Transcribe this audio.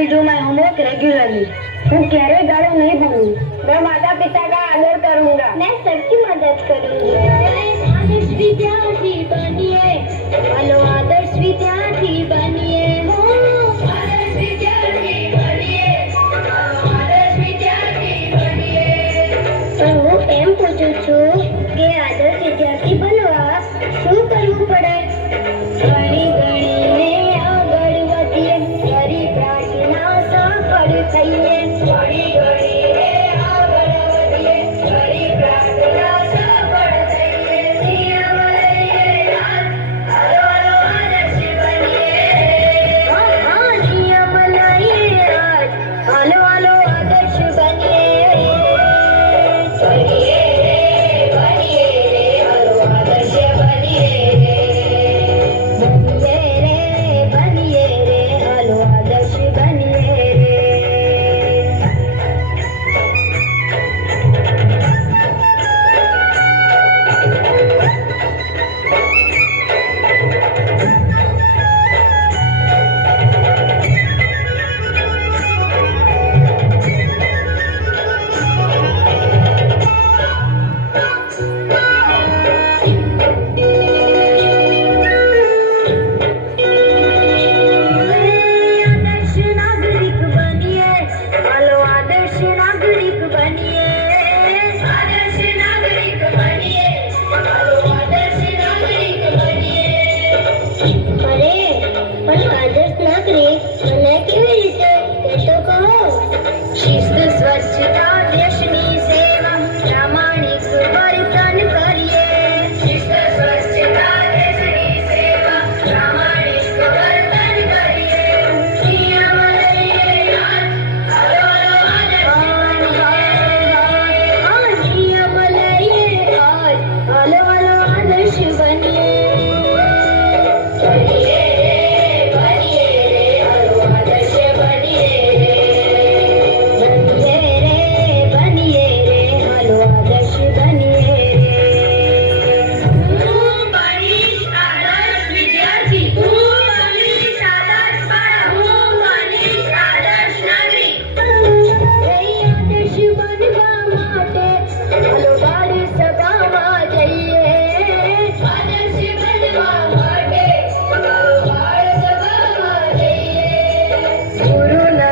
will do my homework regularly. હું ક્યારેય ગાળો નહીં ભણું. मैं माता पिता का आदर करूंगा. मैं सबकी मदद करूंगी. आदर्श विद्यार्थी बनिए. हेलो आदर्श विद्यार्थी बनिए. आदर्श विद्यार्थी बनिए. आदर्श विद्यार्थी बनिए. હું એમ પૂછું છું કે આદર્શ વિદ્યાર્થી બનવા શું કરવું પડે? ઘણી ગણીને આગળ વધીએ, કરી પ્રાર્થના સફળ થઈએ. ઘણી ગણીને આગળ વધીએ, કરી પ્રાર્થના સફળ થઈએ. નિયમ લઈએ યાદ, હાલો હાલો આદર્શ બનીએ. હા નિયમ લઈએ યાદ, હાલો હાલો આદર્શ બનીએ. બનીએ બનીએ રે હાલો આદર્શ બનીએ. બનીએ રે હાલો આદર્શ બનીએ રે. આદર્શ નાગરિક બનીએ, હાલો આદર્શ નાગરિક બનીએ. આદર્શ નાગરિક બનીએ, હાલો આદર્શ નાગરિક બનીએ. અરે પણ આદર્શ નાગરિક બને કેવી રીતે તે તો કહો. શિસ્ત સ્વચ્છતા દેશની સેવા પ્રામાણિક વર્તન કરીએ. શિસ્ત સ્વચ્છતા દેશની સેવા પ્રામાણિક વર્તન કરીએ. નિયમ લઈએ યાદ, હાલો હાલો આદર્શ બનીએ. નિયમ લઈએ યાદ, હાલો હાલો આદર્શ બનીએ. બનીએ બનીએ રે હાલો આદર્શ બનીએ. બનીએ રે હાલો આદર્શ બનીએ. હું બનીશ આદર્શ વિદ્યાર્થી. હું બનીશ આદર્શ બાળક. હું બનીશ આદર્શ નાગરિક. આદર્શ બનવા માટે હાલો બાળ સભામાં જઈએ. આદર્શ બનવા માટે હાલો બાળ સભામાં જઈએ. ગુરુના